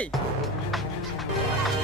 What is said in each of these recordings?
3 1 2 3 1 2 3 1 2 3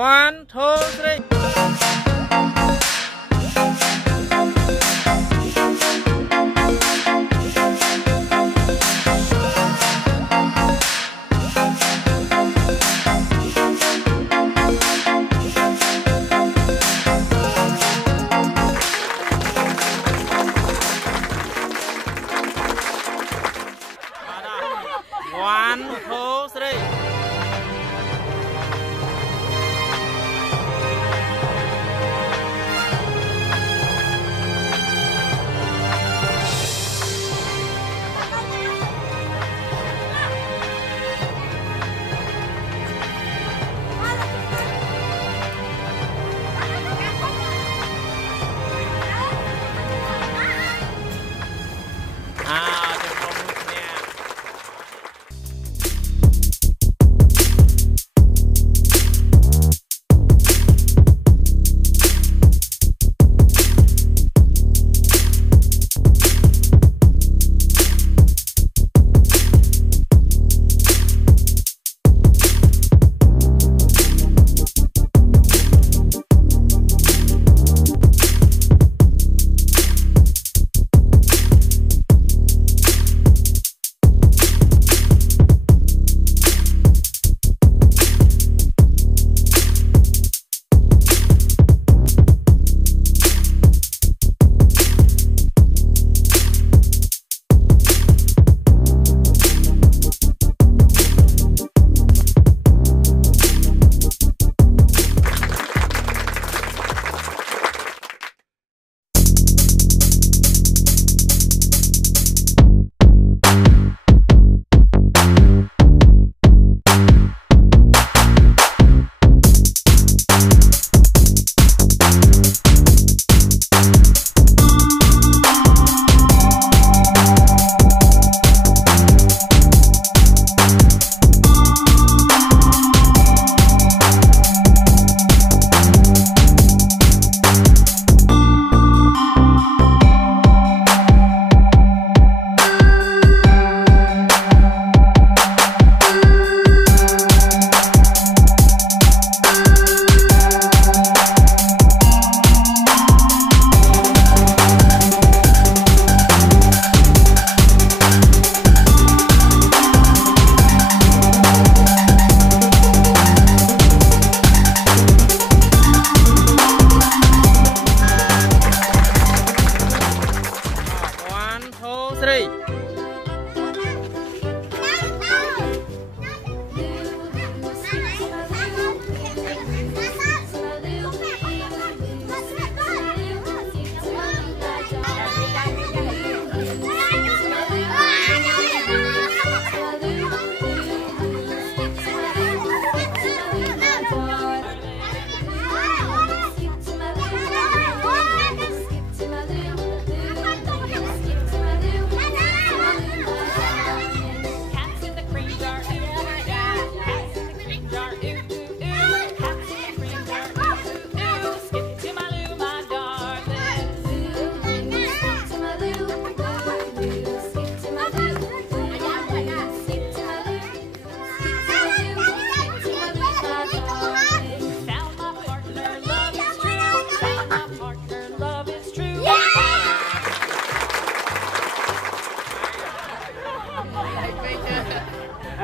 1 2 3 Hãy subscribe cho kênh Ghiền Mì Gõ để không bỏ lỡ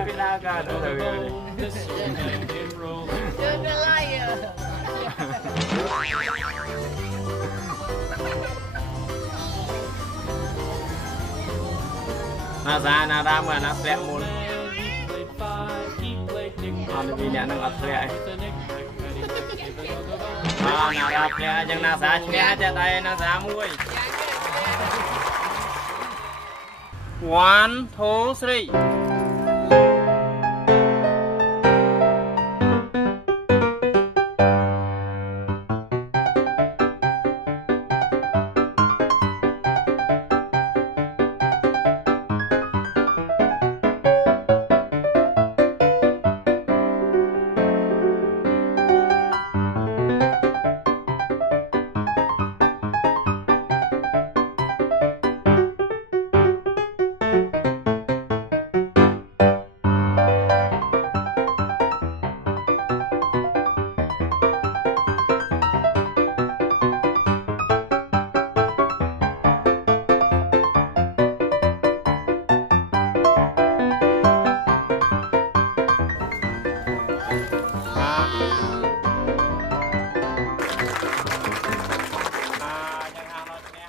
nào cả đâu rồi na ra na ra mà na lẹ môn còn vì nè nó ngọt lẹ na ra lẹ nhưng na ra lẹ cho đây na ra muối 1 2 3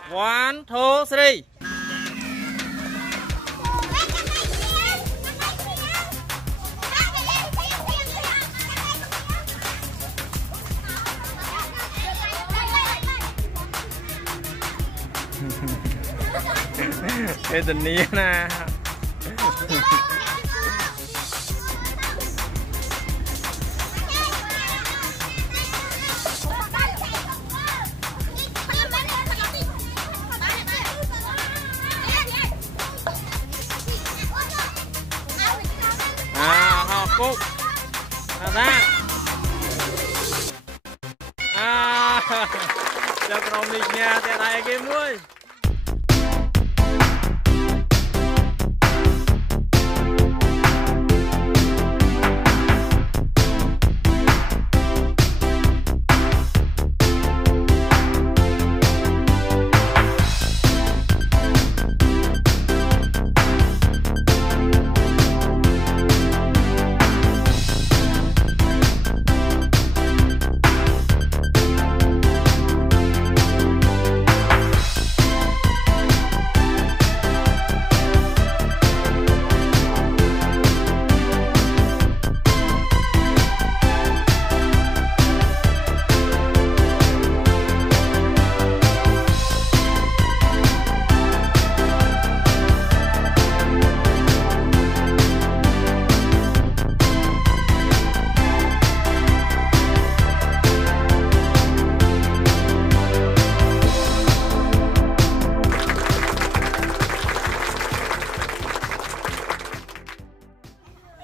1 2 3 cái tìnhนี้นะปุ๊บนะจะกรองอีกเนี่ยแต่ไหนเกมด้วย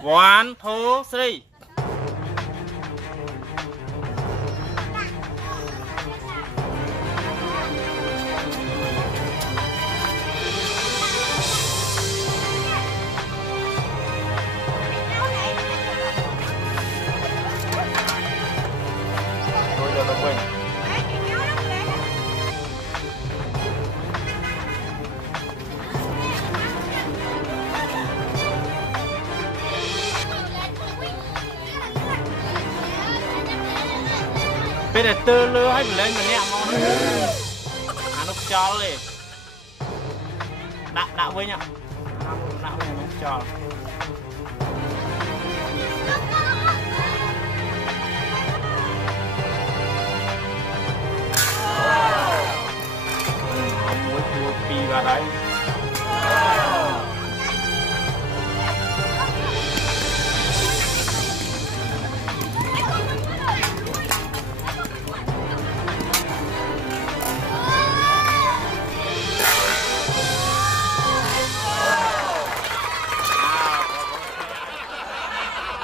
1 2 3 Thôi giờ nó quên bây giờ tư lưa hết mình lên mình nè món nó cho đi đạo với nhau đạo với nó cho muối chua pi vào đấy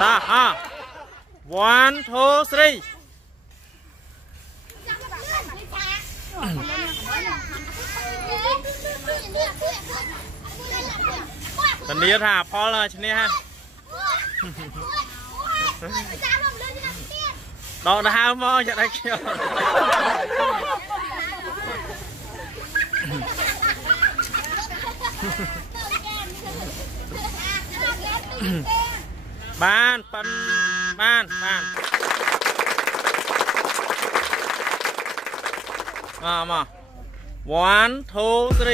ta ha 1 2 3 ตอนนี้ถ้าพอแล้วชนิดฮะดอกดาวมองจะได้เกี่ยว ban mà 1 2 3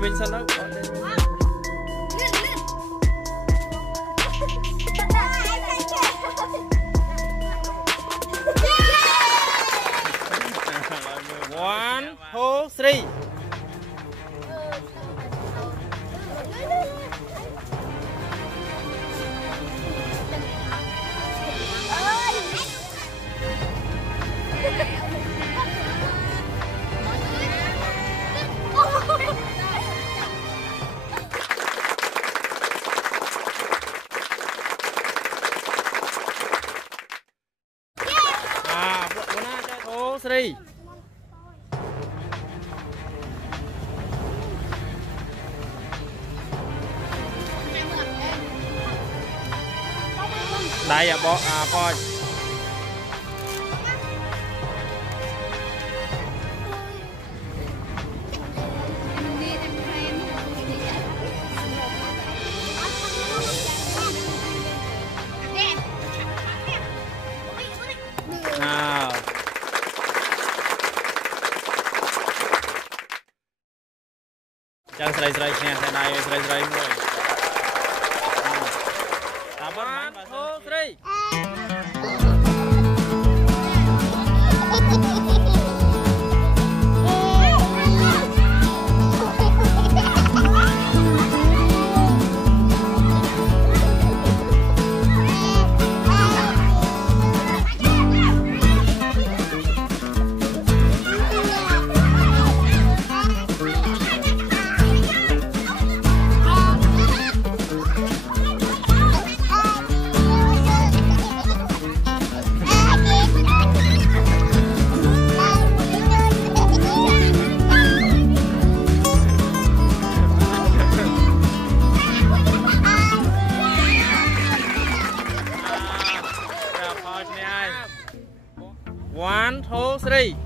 Vinh sân đó. One, two, three. Three. Đây bỏ Jangan serai-serainya, saya naik serai-serai mulai. Sabar, 1 2 3. One, two, three.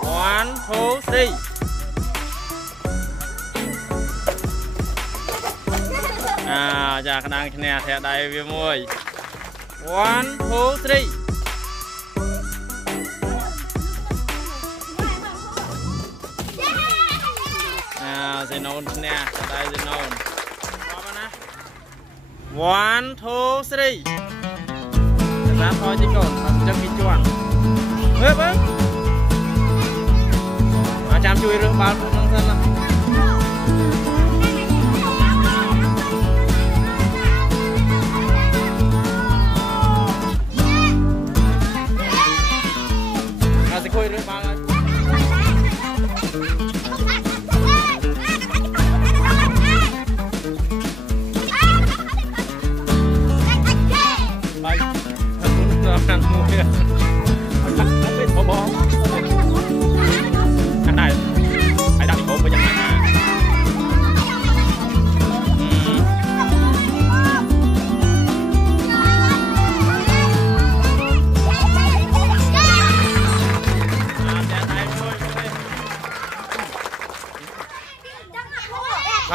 One, two, three. Chà khả năng nè thẻ đầy với mùi. One, two, three. Dây nôn nè, thẻ đầy dây nôn. One, two, three. Ra thôi chứ còn, chắc bị chuan. Bớt. Chăm chui rửa bao luôn nâng thân là sẽ khui rửa bao lên. Đây, thật luôn ăn mua kìa. Không biết bỏ bó. Này, hãy đặt bộ với chẳng hạn.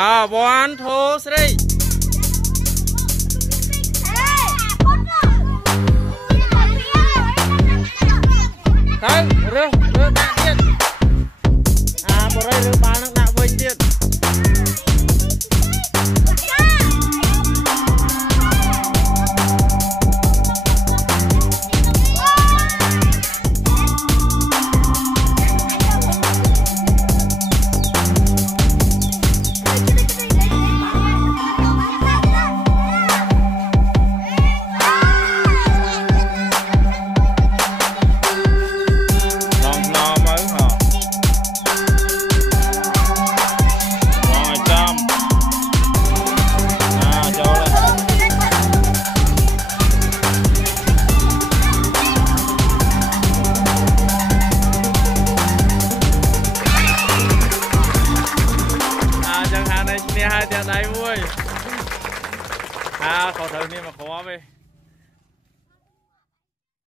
1 2 3 tới rửa đạn điện bữa đây rửa bán nó đạn vinh điện hai tiếng này vui khẩu thửนี่mà khó về